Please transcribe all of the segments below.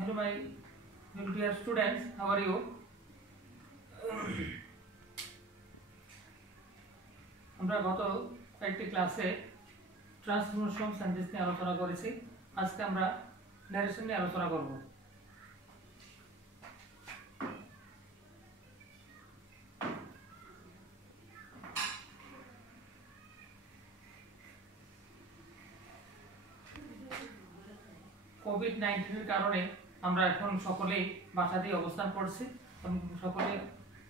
Hello my dear students, how are you? আমরা গত কয়েকটি ক্লাসে ট্রান্সফরমেশন সেন্টেন্স নিয়ে আলোচনা করেছি। আজকে আমরা ন্যারেশন নিয়ে আলোচনা করব। কোভিড-19 এর কারণে আমরা এখন সকলেই বাসাতেই অবস্থান করছি এবং সকলে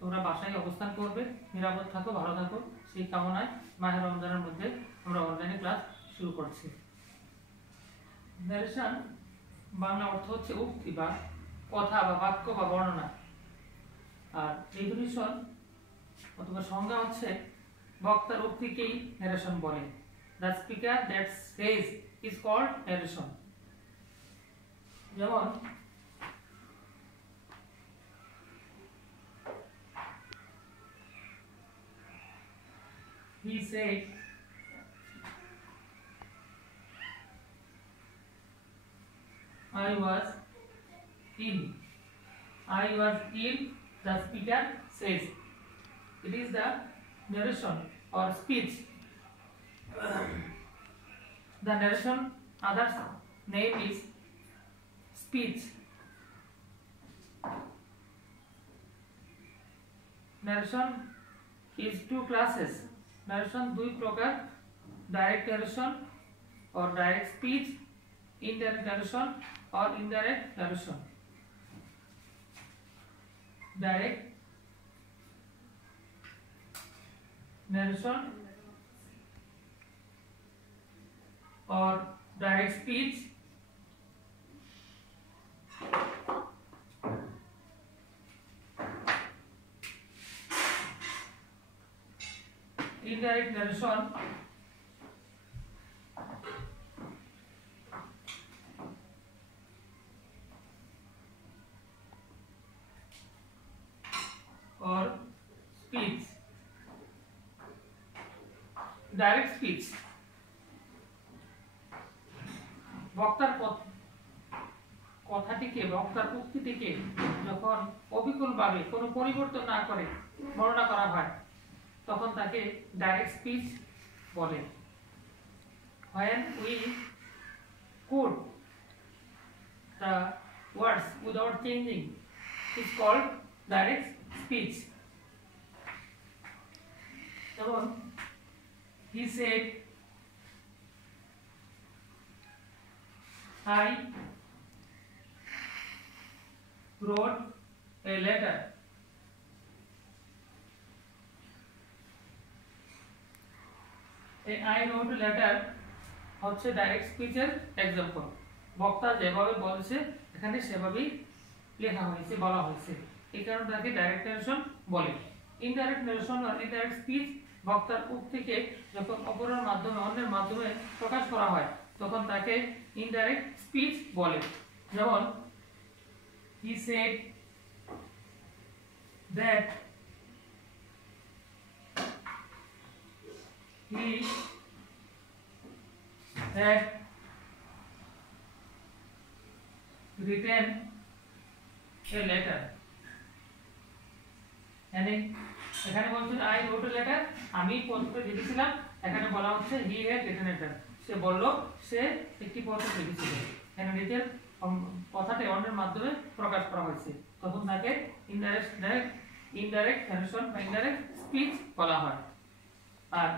তোমরা বাসায় অবস্থান করবে, নিরাপদ থাকো, ভালো থাকো, সেই কামনায় মাহে রমজানের মধ্যে আমরা অনলাইনে ক্লাস শুরু করছি। ন্যারেশন বাংলা অর্থ হচ্ছে উক্তি বা কথা বা বাক্য বা বর্ণনা, আর রিভিউশন অথবা সংজ্ঞা হচ্ছে বক্তার উক্তিকেই ন্যারেশন বলে। The speaker that says is called narration. যেমন he said I was ill. I was ill, the speaker says. It is the narration or speech. The narration other's name is speech. Narration is two classes. Narration দুই প্রকার, direct narration or direct speech, indirect narration or indirect narration. Direct narration or direct speech, indirect narration or speech. Direct speech বক্তার কথাটিকে, বক্তার উক্তিটিকে যখন অবিকলভাবে কোনো পরিবর্তন না করে বর্ণনা করা হয় তখন তাকে ডাইরেক্ট স্পিচ বলে। When we quote the words without changing is called direct speech. যেমন he said I wrote a letter. I wrote a letter হচ্ছে ডাইরেক্ট স্পিচের एग्जांपल। বক্তা যেভাবে বলেছে এখানে সেভাবেই লেখা হয়েছে, বলা হয়েছে, এই কারণে তাকে ডাইরেক্ট ন্যারেশন বলে। ইনডাইরেক্ট ন্যারেশন আর ইনডাইরেক্ট স্পিচ বক্তার উক্তিকে যখন অপরের মাধ্যমে, অন্যের মাধ্যমে প্রকাশ করা হয় তখন তাকে ইনডাইরেক্ট স্পিচ বলে। যেমন he said that he had written a letter. এখানে বলছেন I wrote a letter, আমি পত্র লিখেছিলাম, এখানে বলা হচ্ছে he had written a letter, সে বলল সে একটি পত্র লিখেছিল। এখানে নিজের কথাটি অন্যের মাধ্যমে প্রকাশ করা হয়েছে, তখন তাকে ইনডাইরেক্ট ন্যারেশন বা ইনডাইরেক্ট স্পিচ বলা হয়। আর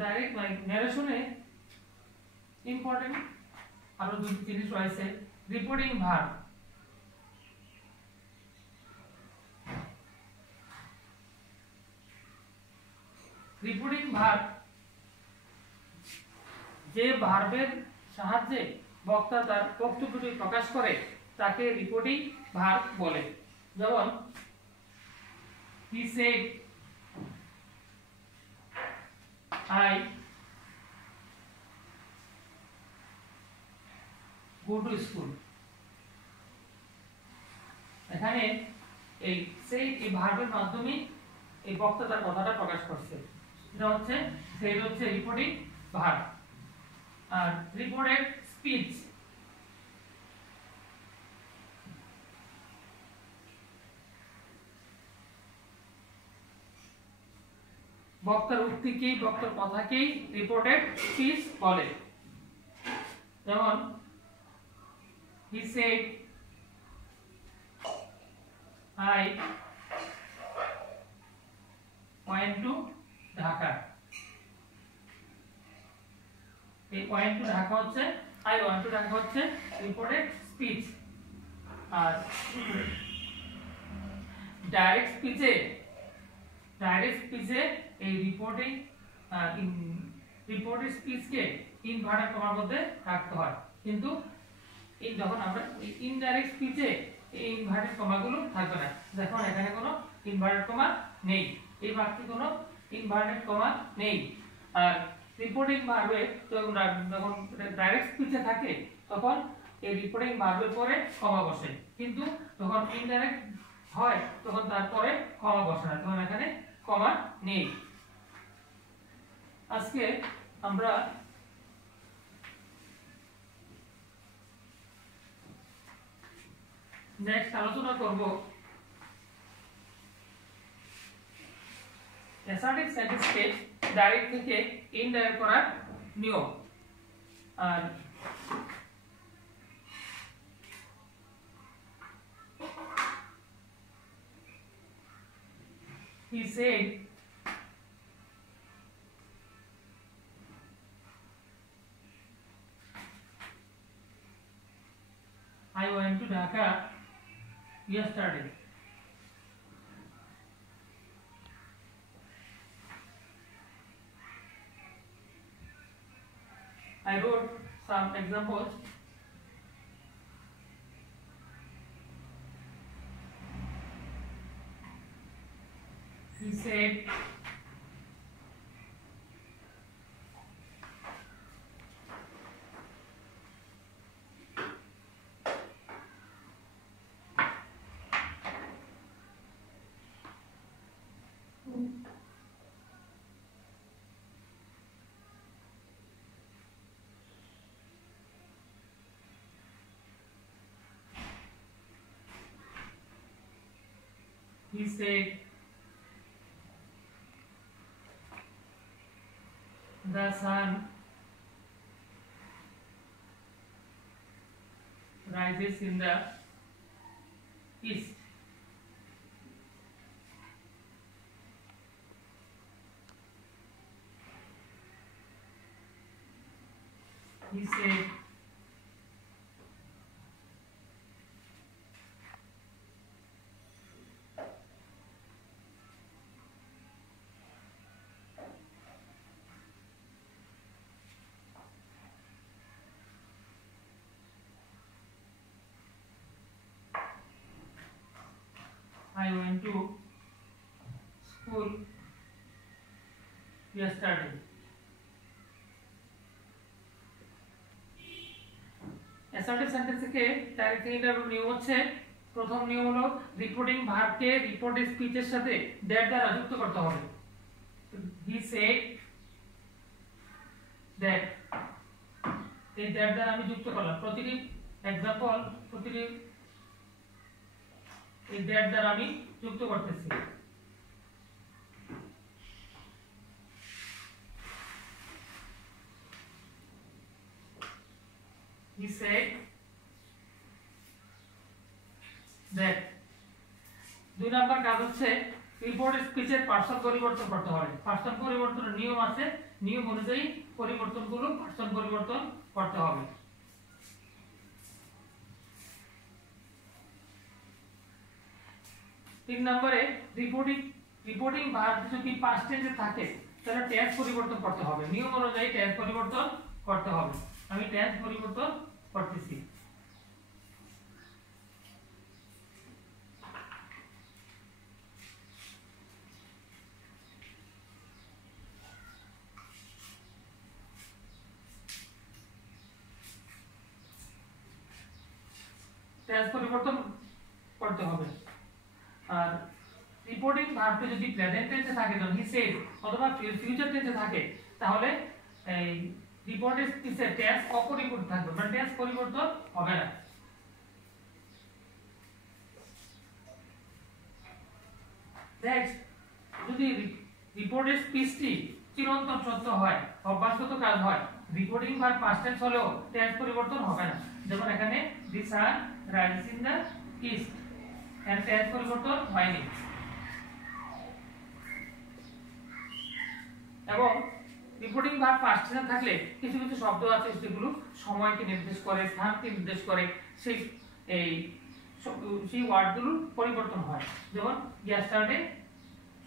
ডাইরেক্ট ন্যারেশনে ইম্পর্টেন্ট আরো দুটি জিনিস রয়েছে। রিপোর্টিং ভার্ব, রিপোর্টিং ভার্ব যে ভার্বের সাহায্যে বক্তা তার বক্তব্যটি প্রকাশ করে তাকে রিপোর্টিং ভার্ব বলে। যেমন he said I go to school. এখানে এই সেই ভার্বের মাধ্যমে এই বক্তা তার কথাটা প্রকাশ করছে, এটা হচ্ছে সেই হচ্ছে রিপোর্টিং ভার্ব। আর রিপোর্টেড স্পিচ বক্তার উক্তিকেই বক্তার কথাকেই রিপোর্টেড স্পিচ বলে। যেমন he said I went to Dhaka। এই went to Dhaka হচ্ছে I went to Dhaka হচ্ছে রিপোর্টেড স্পিচ। আর ডাইরেক্ট স্পিচে এই রিপোর্টেড স্পিচকে ইনভার্টেড কমার মধ্যে রাখতে হয়, কিন্তু যখন আমরা ইনডাইরেক্ট স্পিচে এই ইনভার্টেড কমাগুলো থাকবে না। দেখুন এখানে কোনো ইনভার্টেড কমা নেই, এই বাক্যে কোনো ইনভার্টেড কমা নেই। আর রিপোর্টিং ভার্বে যখন ডাইরেক্ট স্পিচে থাকে তখন এই রিপোর্টিং ভার্বের পরে কমা বসে, কিন্তু যখন ইনডাইরেক্ট হয় তখন তারপরে কমা বসে না, তখন এখানে কমা নেই। আজকে আমরা নেক্সট আলোচনা করব অ্যাসার্টিভ সেন্টেন্সকে ডাইরেক্ট থেকে ইনডাইরেক্ট করার নিয়ম। আর he said I went to Dhaka yesterday। I wrote some examples। He said he said the sun rises in the east। He said I went to school yesterday। Assertive সেন্টেন্সকে ডাইরেক্ট ইনডাইরেক্ট নিয়ম হচ্ছে, প্রথম নিয়ম হলো রিপোর্টিং ভার্বকে রিপোর্টেড স্পিচের সাথে দ্যাট দ্বারা যুক্ত করতে হবে। হি সেড দ্যাট, এই দ্যাট দ্বারা আমি যুক্ত করলাম প্রতিটি এক্সাম্পল, প্রতিটি এই দ্যাট দ্বারা আমি যুক্ত করতেছি। He said that। দুই নাম্বার কাজ হচ্ছে রিপোর্ট স্পিচের পার্সন পরিবর্তন করতে হবে। পার্সন পরিবর্তনের নিয়ম আছে, নিয়ম অনুযায়ী পরিবর্তনগুলো পার্সন পরিবর্তন করতে হবে। তিন নম্বরে রিপোর্টিং ভার্ব যদি পাস্ট টেন্সে থাকে তাহলে টেন্স পরিবর্তন করতে হবে, নিয়ম অনুযায়ী টেন্স পরিবর্তন করতে হবে। আমি টেন্স পরিবর্তন করতেছি। টেন্স পরিবর্তন করতে হবে। আর রিপোর্টিং ভার্বটি যদি প্রেজেন্ট টেন্সে থাকে, যেমন হি সেড, অথবা ফিউচার টেন্সে থাকে, তাহলে এই রিপোর্টেড স্পিচের টেন্স অপরিবর্তিত থাকবে, মানে টেন্স পরিবর্তন হবে না। নেক্সট, যদি রিপোর্টেড স্পিচটি চিরন্তন সত্য হয়, অভ্যাসগত কাজ হয়, রিপোর্টিং ভার্ব পাস্ট টেন্স হলেও টেন্স পরিবর্তন হবে না। যেমন এখানে the sun rises in the east, এর টেন্স পরিবর্তন হয়নি। এবং রিপোর্টিং ভার্ব পাস্ট টেন্সে থাকলে কিছু কিছু শব্দ আছে যেগুলো সময়কে নির্দেশ করে, স্থানকে নির্দেশ করে, সেই ওয়ার্ডগুলো পরিবর্তন হয়। যেমন ইয়েস্টারডে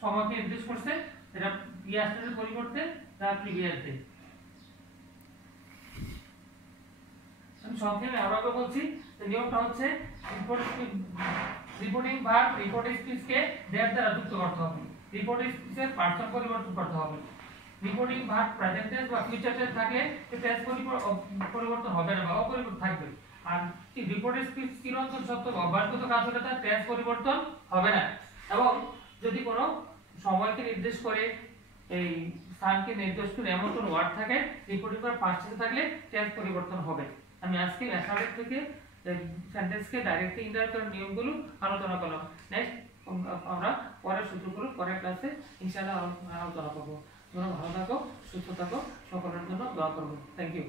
সময়কে নির্দেশ করছে, এটা ইয়েস্টারডে পরিবর্তে দ্য প্রিভিয়াস ডে। আমি সংক্ষেপে আরো বলছি, নিয়মটা হচ্ছে রিপোর্টিং ভার্ব রিপোর্টেড স্পিচকে দ্যাট দ্বারা যুক্ত করতে হবে, রিপোর্টেড স্পিচের পার্সন পরিবর্তন করতে হবে। রিপোর্টিং ভার্ব প্রেজেন্ট টেন্স বা ফিউচার টেন্স থাকলে টেন্স পরিবর্তন হবে না বা অপরিবর্তিত থাকবে। আর রিপোর্টেড স্পিচ চিরন্তন সত্য বা অভ্যাসগত কাজ হলে তার টেন্স পরিবর্তন হবে না। এবং যদি কোনো সময়কে নির্দেশ করে, এই স্থানকে নির্দেশ করে এমন কোনো ওয়ার্ড থাকে, রিপোর্টিং ভার্ব পাস্ট টেন্সে থাকলে টেন্স পরিবর্তন হবে। আমি আজকে লেখালেখ থেকে সেন্টেন্সকে ডাইরেক্টলি ইনডাইরেক্ট করার নিয়মগুলো আলোচনা করলাম। নেক্সট আমরা পরের সূত্রগুলো পরের ক্লাসে ইনশাআল্লাহ আলোচনা করব। তোমরা ভালো থাকো, সুস্থ থাকো, সকলের জন্য দোয়া করব। Thank you.